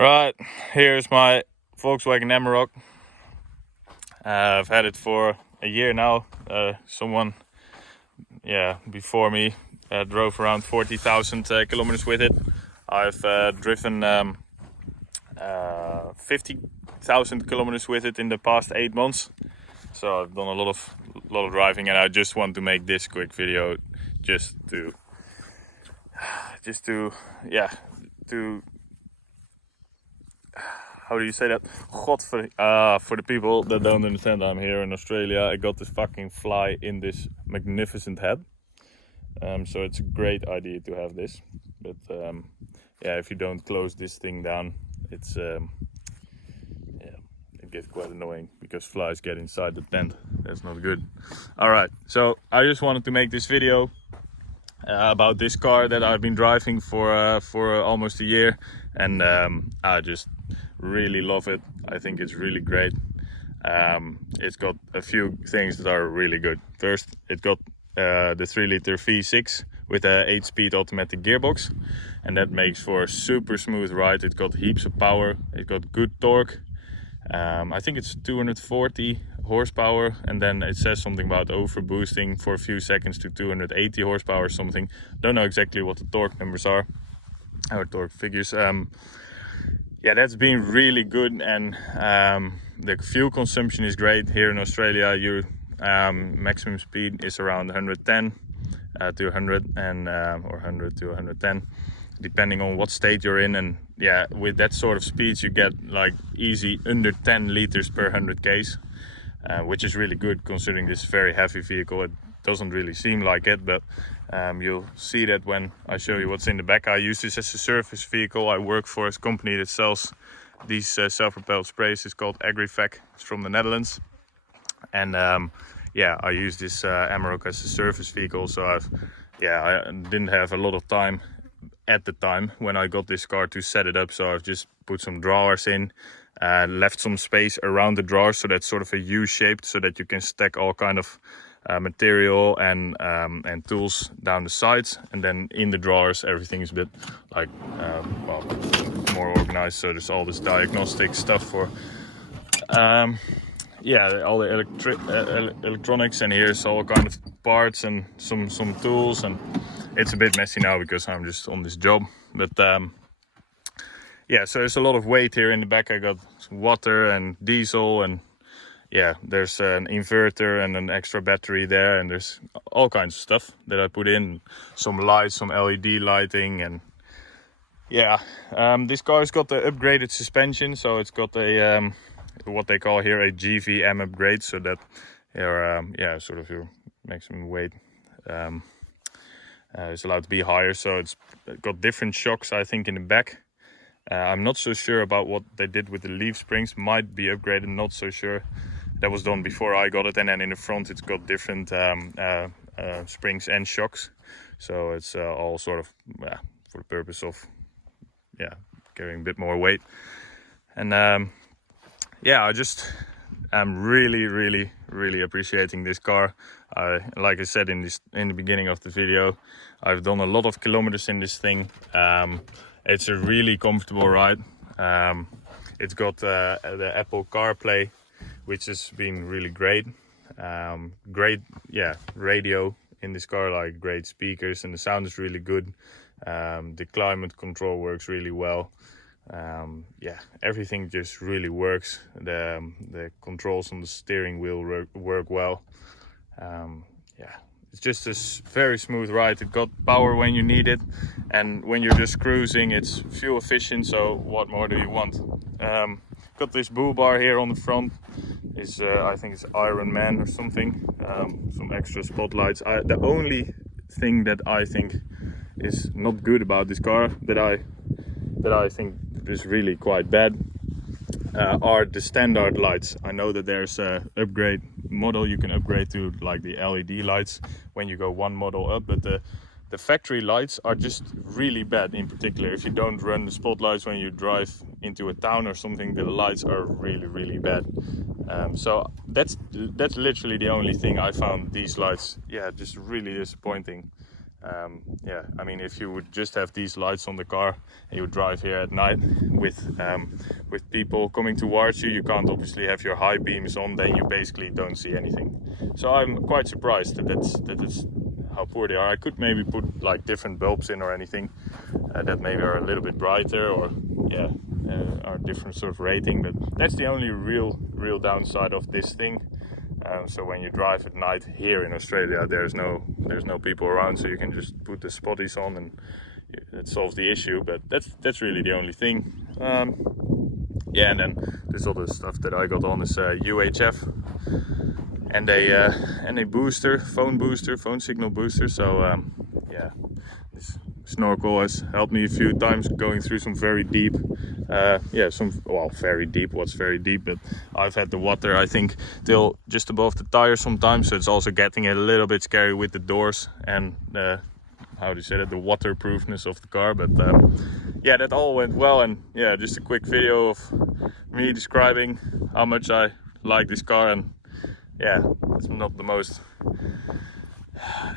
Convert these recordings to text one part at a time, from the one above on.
Right, here's my Volkswagen Amarok. I've had it for a year now. Someone, before me drove around 40,000 kilometers with it. I've driven 50,000 kilometers with it in the past 8 months. So I've done a lot of driving, and I just want to make this quick video just to how do you say that? For the people that don't understand, I'm here in Australia. I got this fucking fly in this magnificent head. So it's a great idea to have this. But if you don't close this thing down, it gets quite annoying because flies get inside the tent. That's not good. Alright, so I just wanted to make this video about this car that I've been driving for almost a year, and I just really love it. I think it's really great. It's got a few things that are really good. First, it got the 3-liter V6 with a 8-speed automatic gearbox, and that makes for a super smooth ride. It got heaps of power, it got good torque. I think it's 240 horsepower, and then it says something about overboosting for a few seconds to 280 horsepower or something. Don't know exactly what the torque numbers are, or torque figures. That's been really good, and the fuel consumption is great. Here in Australia, your maximum speed is around 110 to 100 and or 100 to 110, depending on what state you're in. And with that sort of speeds, you get like easy under 10 liters per 100 k's, which is really good considering this very heavy vehicle. It doesn't really seem like it, but you'll see that when I show you what's in the back. I use this as a service vehicle. I work for a company that sells these self-propelled sprays. It's called Agrivac. It's from the Netherlands, and I use this Amarok as a service vehicle. So I didn't have a lot of time at the time when I got this car to set it up, so I've just put some drawers in, left some space around the drawers so that's sort of a U-shaped, so that you can stack all kind of material and tools down the sides, and then in the drawers everything is a bit like more organized. So there's all this diagnostic stuff for all the electronics, and here's all kind of parts and some tools, and it's a bit messy now because I'm just on this job. But so there's a lot of weight here in the back. I got water and diesel, and there's an inverter and an extra battery there, and there's all kinds of stuff that I put in, some lights, some LED lighting, and this car's got the upgraded suspension. So it's got a what they call here a GVM upgrade, so that sort of your maximum weight is allowed to be higher. So it's got different shocks, I think, in the back. I'm not so sure about what they did with the leaf springs. Might be upgraded, not so sure. That was done before I got it. And then in the front it's got different springs and shocks. So it's all sort of for the purpose of carrying a bit more weight. And I'm really appreciating this car. Like I said in the beginning of the video, I've done a lot of kilometers in this thing. It's a really comfortable ride. It's got the Apple CarPlay, which has been really great. Great radio in this car, like great speakers, and the sound is really good. The climate control works really well. Everything just really works. The controls on the steering wheel work well. It's just a very smooth ride. It got power when you need it, and when you're just cruising, it's fuel efficient. So what more do you want? Got this bull bar here on the front. Is I think it's Iron Man or something. Some extra spotlights. The only thing that I think is not good about this car, that I think is really quite bad, are the standard lights. I know that there's a upgrade model, you can upgrade to like the LED lights when you go one model up, but the factory lights are just really bad. In particular, if you don't run the spotlights when you drive into a town or something, the lights are really bad. So that's literally the only thing I found these lights just really disappointing. Yeah, I mean, if you would just have these lights on the car and you would drive here at night with people coming towards you, you can't obviously have your high beams on, then you basically don't see anything. So I'm quite surprised that that's how poor they are. I could maybe put like different bulbs in or anything that maybe are a little bit brighter, or yeah, are different sort of rating, but that's the only real downside of this thing. So when you drive at night here in Australia, there's no people around, so you can just put the spotties on and it solves the issue. But that's really the only thing. Yeah, and then this other stuff that I got on is UHF and a booster, phone signal booster. So yeah, this snorkel has helped me a few times going through some very deep, very deep, what's very deep, but I've had the water, I think, till just above the tire sometimes, so it's also getting a little bit scary with the doors and how do you say that, the waterproofness of the car. But yeah, that all went well, and yeah, just a quick video of me describing how much I like this car. And yeah, it's not the most,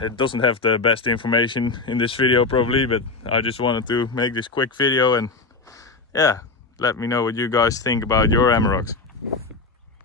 it doesn't have the best information in this video probably, but I just wanted to make this quick video and yeah, let me know what you guys think about your Amaroks.